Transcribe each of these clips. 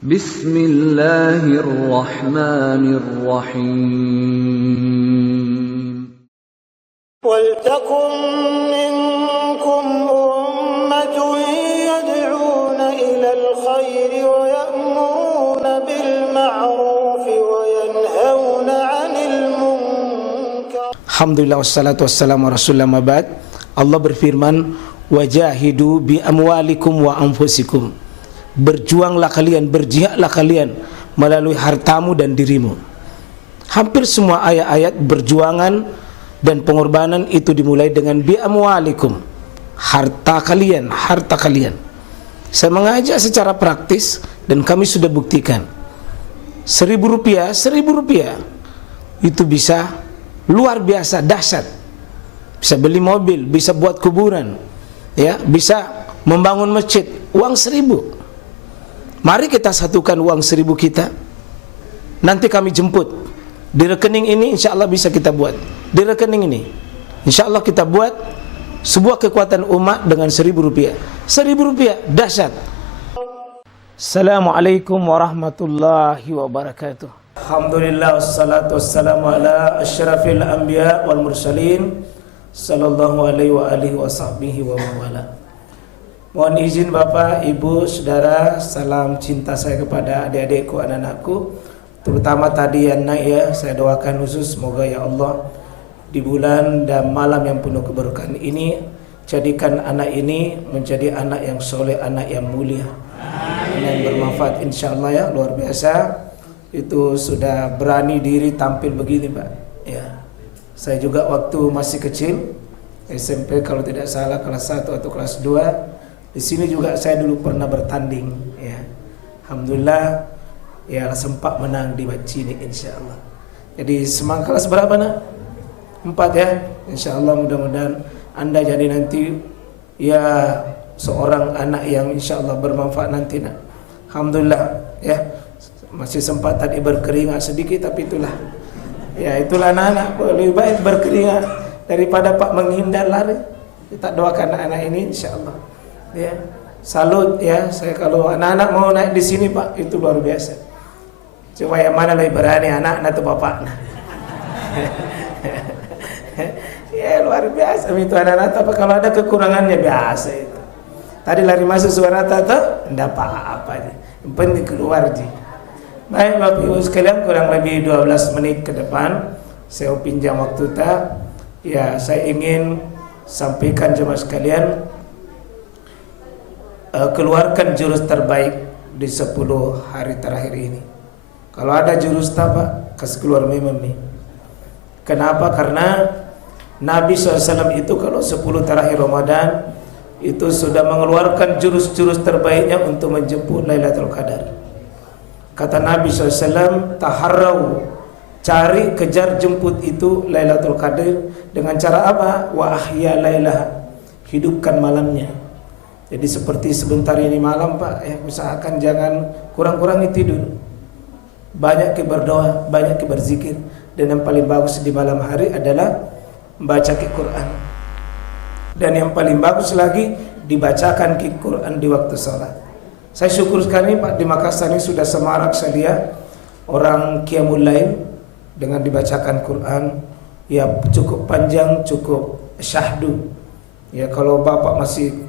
Bismillahirrahmanirrahim. وَلْتَكُنْ مِنْكُمْ أُمَّةٌ يَدْعُونَ إِلَى الْخَيْرِ وَيَأْمُرُونَ بِالْمَعْرُوفِ وَيَنْهَوْنَ عَنِ الْمُنْكَرِ. Alhamdulillah wassalatu wassalamu ala rasulillah mabad. Allah berfirman, wajahidu bi amwalikum wa anfusikum. Berjuanglah kalian, berjihadlah kalian melalui hartamu dan dirimu. Hampir semua ayat-ayat berjuangan dan pengorbanan itu dimulai dengan bi amwalikum, harta kalian, harta kalian. Saya mengajak secara praktis dan kami sudah buktikan. Rp1.000 itu bisa luar biasa dahsyat. Bisa beli mobil, bisa buat kuburan, ya, bisa membangun masjid. Uang 1.000. Mari kita satukan uang 1.000 kita. Nanti kami jemput di rekening ini, insya Allah bisa kita buat. Di rekening ini insya Allah kita buat sebuah kekuatan umat dengan Rp1.000. Rp1.000 dahsyat. Assalamualaikum warahmatullahi wabarakatuh. Alhamdulillah wassalatu wassalamu ala asyrafil anbiya wal mursalin sallallahu alaihi wa alihi wa sahbihi wa mawala. Mohon izin Bapak, Ibu, Saudara, salam cinta saya kepada adik-adikku, anak-anakku, terutama tadi yang naik ya. Saya doakan khusus semoga ya Allah di bulan dan malam yang penuh keberkahan ini, jadikan anak ini menjadi anak yang soleh, anak yang mulia, yang bermanfaat insyaallah ya. Luar biasa, itu sudah berani diri tampil begini Pak ya. Saya juga waktu masih kecil SMP kalau tidak salah kelas 1 atau kelas 2, di sini juga saya dulu pernah bertanding ya. Alhamdulillah ya, sempat menang di Bacini insyaallah. Jadi semangat. Kelas berapa nak? 4 ya. Insyaallah mudah-mudahan Anda jadi nanti ya seorang anak yang insyaallah bermanfaat nanti nak. Alhamdulillah ya. Masih sempat tadi berkeringat sedikit, tapi itulah ya, itulah anak-anak. Lebih baik berkeringat daripada Pak menghindar lari. Kita doakan anak-anak ini insyaallah ya. Salut ya. Saya kalau anak-anak mau naik di sini Pak, itu luar biasa. Coba yang mana lebih berani, anak atau bapak? Ya luar biasa itu anak-anak. Tapi kalau ada kekurangannya biasa itu. Tadi lari masuk suara tata, tidak apa-apa aja. Yang penting keluar ji. Baik Bapak Ibu sekalian, kurang lebih 12 menit ke depan saya pinjam waktu tak. Ya saya ingin sampaikan jemaah sekalian, keluarkan jurus terbaik di 10 hari terakhir ini. Kalau ada jurus apa, kasih keluar memang nih. Kenapa? Karena Nabi SAW itu kalau 10 terakhir Ramadan itu sudah mengeluarkan jurus-jurus terbaiknya untuk menjemput Lailatul Qadar. Kata Nabi SAW, taharrau, cari, kejar, jemput itu Lailatul Qadar dengan cara apa? Wa ahya lailah, hidupkan malamnya. Jadi seperti sebentar ini malam Pak ya, usahakan jangan kurang-kurangi tidur. Banyak berdoa, banyak berzikir, dan yang paling bagus di malam hari adalah membaca Quran. Dan yang paling bagus lagi dibacakan Quran di waktu salat. Saya syukur sekali Pak, di Makassar ini sudah semarak saya lihat orang qiyamul lail dengan dibacakan Quran ya, cukup panjang, cukup syahdu. Ya kalau Bapak masih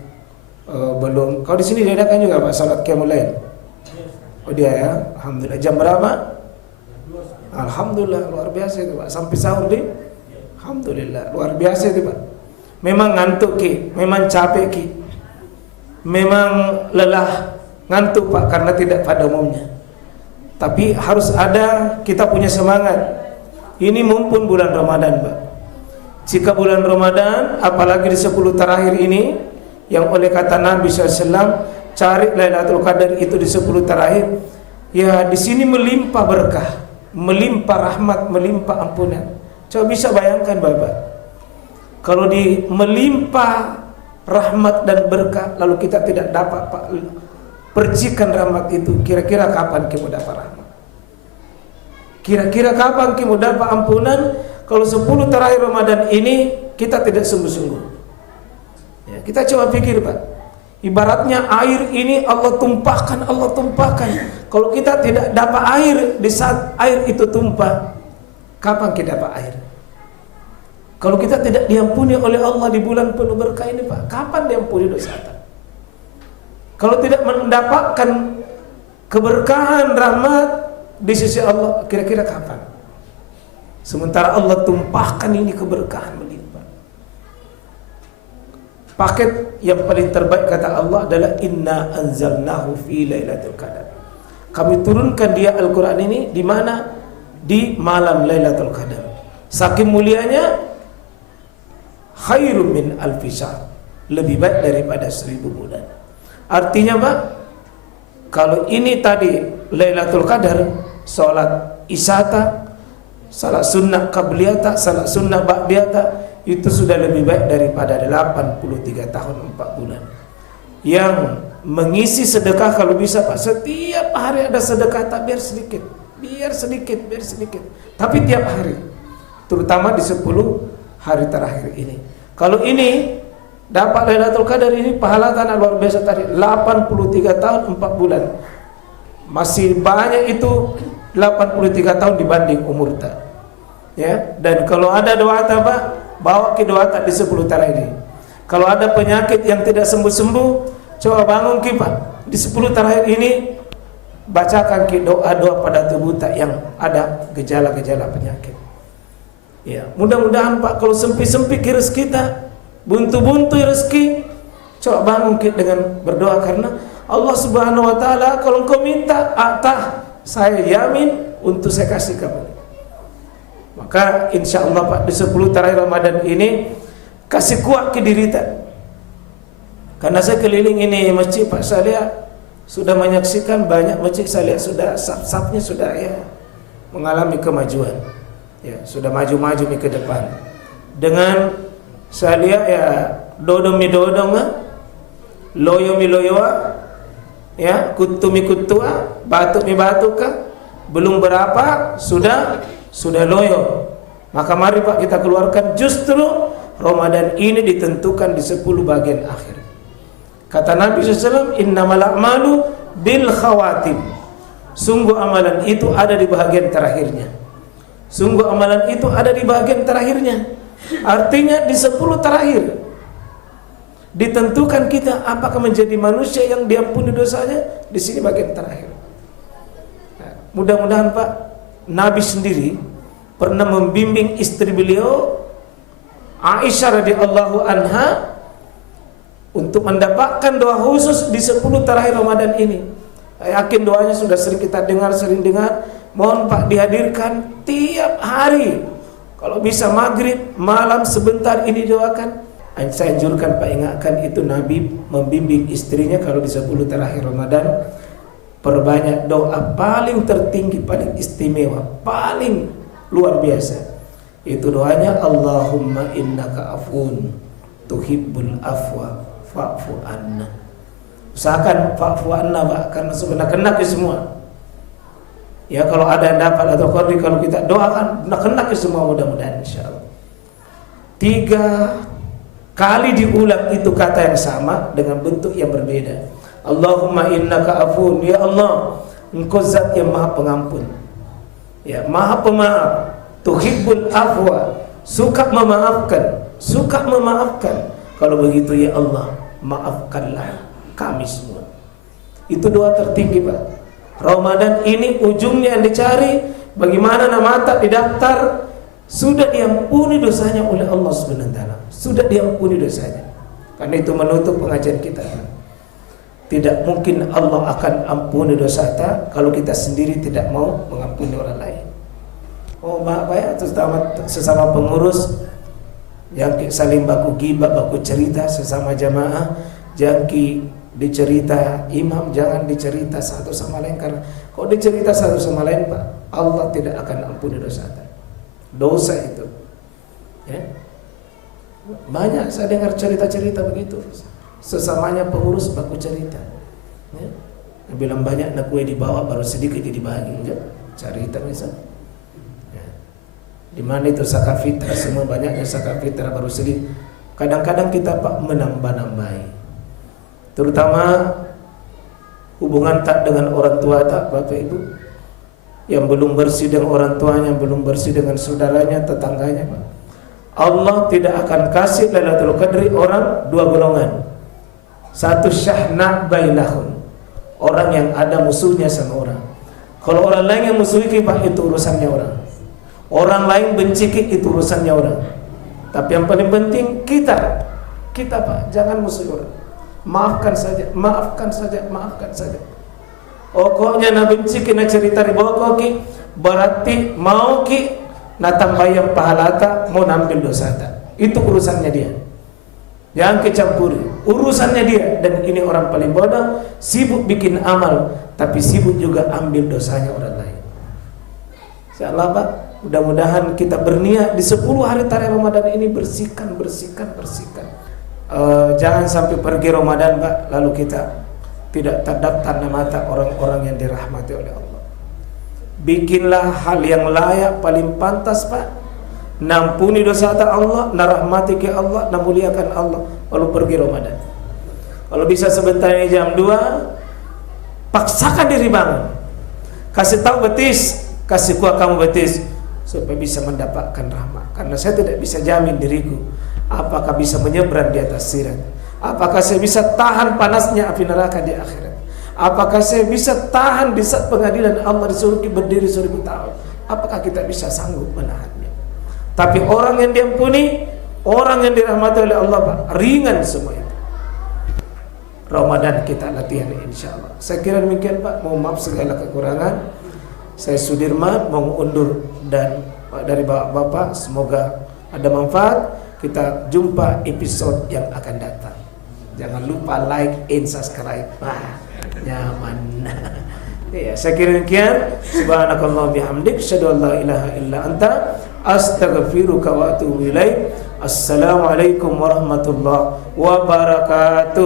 belum, kalau di sini diadakan juga Pak salat qiyamul lail. Oh dia ya, alhamdulillah. Jam berapa? Alhamdulillah, luar biasa itu Pak. Sampai sahur deh. Alhamdulillah, luar biasa itu Pak. Memang ngantuk ki, memang capek ki, memang lelah, ngantuk Pak karena tidak pada umumnya. Tapi harus ada, kita punya semangat. Ini mumpun bulan Ramadan Pak. Jika bulan Ramadan, apalagi di 10 terakhir ini, yang oleh kata Nabi SAW, cari Lailatul Qadar itu di 10 terakhir. Ya di sini melimpah berkah, melimpah rahmat, melimpah ampunan. Coba bisa bayangkan Bapak, kalau di melimpah rahmat dan berkah lalu kita tidak dapat Pak percikan rahmat itu, kira-kira kapan kita dapat rahmat? Kira-kira kapan kita dapat ampunan? Kalau 10 terakhir Ramadan ini kita tidak sungguh-sungguh. Ya, kita coba pikir Pak. Ibaratnya air ini Allah tumpahkan. Kalau kita tidak dapat air di saat air itu tumpah, kapan kita dapat air? Kalau kita tidak diampuni oleh Allah di bulan penuh berkah ini, Pak, kapan diampuni dosa kita? Kalau tidak mendapatkan keberkahan, rahmat di sisi Allah, kira-kira kapan? Sementara Allah tumpahkan ini keberkahan melimpah. Paket yang paling terbaik kata Allah adalah inna anzalnahu fi lailatul qadar. Kami turunkan dia Al-Quran ini di mana? Di malam Lailatul Qadar. Saking mulianya, khairum min alfi syahr, lebih baik daripada 1000 bulan. Artinya Pak, kalau ini tadi Lailatul Qadar, salat isyata, salat sunnah qabliyata, salat sunnah ba'diyata, itu sudah lebih baik daripada 83 tahun 4 bulan. Yang mengisi sedekah kalau bisa Pak, setiap hari ada sedekah, tak biar sedikit, tapi tiap hari, terutama di 10 hari terakhir ini. Kalau ini dapat Lailatul Qadar ini, pahala tanah luar biasa tadi, 83 tahun 4 bulan. Masih banyak itu 83 tahun dibanding umur tak. Ya, dan kalau ada doa Pak, bawa ke doa tak di 10 terakhir ini. Kalau ada penyakit yang tidak sembuh-sembuh, coba bangun Ki Pak, di 10 terakhir ini bacakan Ki doa-doa pada tubuh tak yang ada gejala-gejala penyakit. Ya, mudah-mudahan Pak, kalau sempit-sempit rezeki kita, buntu-buntu rezeki, coba bangun Ki dengan berdoa, karena Allah Subhanahu wa taala kalau engkau minta, saya yamin untuk saya kasih kamu. Maka insya Allah Pak, di 10 terakhir Ramadan ini kasih kuat ke diri tak. Karena saya keliling ini masjid Pak, saya lihat sudah menyaksikan banyak masjid, saya lihat sudah saf-safnya sudah ya mengalami kemajuan. Ya, sudah maju-maju ke depan. Dengan saya lihat ya dodong mi dodong, loyo mi loyoa, ya kutu mi kutua, batuk mi batuka, belum berapa sudah loyo. Maka mari Pak kita keluarkan, justru Ramadan ini ditentukan di 10 bagian akhir. Kata Nabi SAW, innamal a'malu bil khawatim. Sungguh amalan itu ada di bagian terakhirnya. Artinya di 10 terakhir ditentukan kita apakah menjadi manusia yang diampuni dosanya di sini bagian terakhir. Nah, mudah-mudahan Pak, Nabi sendiri pernah membimbing istri beliau Aisyah radhiyallahu anha untuk mendapatkan doa khusus di 10 terakhir Ramadan ini. Saya yakin doanya sudah sering kita dengar, Mohon Pak dihadirkan tiap hari. Kalau bisa maghrib, malam sebentar ini doakan. Saya anjurkan Pak, ingatkan itu Nabi membimbing istrinya kalau di 10 terakhir Ramadan, perbanyak doa paling tertinggi, paling istimewa, paling luar biasa. Itu doanya, Allahumma innaka afun tuhibbul afwa fa'fu anna. Usahakan fa'fu anna Pak, karena sebenarnya kena ke semua. Ya kalau ada yang dapat atau kalau kita doakan, kena ke semua mudah-mudahan insyaallah. 3 kali diulang itu kata yang sama dengan bentuk yang berbeda. Allahumma innaka afun, ya Allah, engkau zat yang maha pengampun, ya maha pemaaf, tuhibbul afwa, suka memaafkan. Kalau begitu ya Allah, maafkanlah kami semua. Itu doa tertinggi Pak. Ramadan ini ujungnya yang dicari, bagaimana nama tak didaftar, sudah diampuni dosanya oleh Allah Subhanahu wa taala. Sudah diampuni dosanya. Karena itu menutup pengajian kita. Tidak mungkin Allah akan ampuni dosa kita kalau kita sendiri tidak mau mengampuni orang lain. Oh Pak ya, terutama sesama pengurus yang saling baku gibah, baku cerita sesama jamaah, jangan dicerita imam, jangan dicerita satu sama lain, karena kalau dicerita satu sama lain Pak, Allah tidak akan ampuni dosa itu. Ya. Banyak saya dengar cerita-cerita begitu, sesamanya pengurus baku cerita. Ya. Bilang banyak nak kue dibawa baru sedikit dibagi, enggak? Cerita misal. Ya. Di mana itu zakat fitrah, semua banyaknya zakat fitrah baru sedikit. Kadang-kadang kita Pak menambah-nambahi. terutama hubungan tak dengan orang tua tak, Bapak Ibu, yang belum bersih dengan orang tuanya, belum bersih dengan saudaranya, tetangganya, Pak. Allah tidak akan kasih Lailatul Qadri orang dua golongan. Satu syahna bainahum, orang yang ada musuhnya sama orang. Kalau orang lain yang musuhi kita, itu urusannya orang. Orang lain benci kita, itu urusannya orang. Tapi yang paling penting kita Pak, jangan musuhi orang. Maafkan saja, maafkan saja, maafkan saja. Pokoknya na benci kita cerita di bawah ki, berarti mau ki na tambayang pahalata, mau nambil dosata. Itu urusannya dia. Jangan kecampuri, urusannya dia. Dan ini orang paling bodoh, sibuk bikin amal, tapi sibuk juga ambil dosanya orang lain. Insyaallah Pak, mudah-mudahan kita berniat di 10 hari terakhir Ramadan ini bersihkan. Jangan sampai pergi Ramadan Pak, lalu kita tidak terdaftar nama mata orang-orang yang dirahmati oleh Allah. Bikinlah hal yang layak, paling pantas Pak, nampuni dosa Allah, narahmati ke Allah, namuliakan Allah, lalu pergi Ramadan. Kalau bisa sebentar ini jam 2, paksakan diri bangun, kasih tahu betis, kasih kuat kamu betis, supaya bisa mendapatkan rahmat. Karena saya tidak bisa jamin diriku apakah bisa menyeberang di atas sirat, apakah saya bisa tahan panasnya api neraka di akhirat, apakah saya bisa tahan di saat pengadilan Allah disuruh berdiri 1000 tahun, apakah kita bisa sanggup menahannya. Tapi orang yang diampuni, orang yang dirahmati oleh Allah Pak, ringan semua itu. Ramadan kita latihan insyaallah. Saya kira demikian Pak, mohon maaf segala kekurangan. Saya Sudirman mau undur dan dari Bapak, semoga ada manfaat. Kita jumpa episode yang akan datang. Jangan lupa like and subscribe. Nyaman. Ya, saya kira demikian. Subhanakallah bihamdik, asyhadu an la ilaha illa anta, astaghfiruka wa atubu ilaik. Assalamualaikum warahmatullahi wabarakatuh.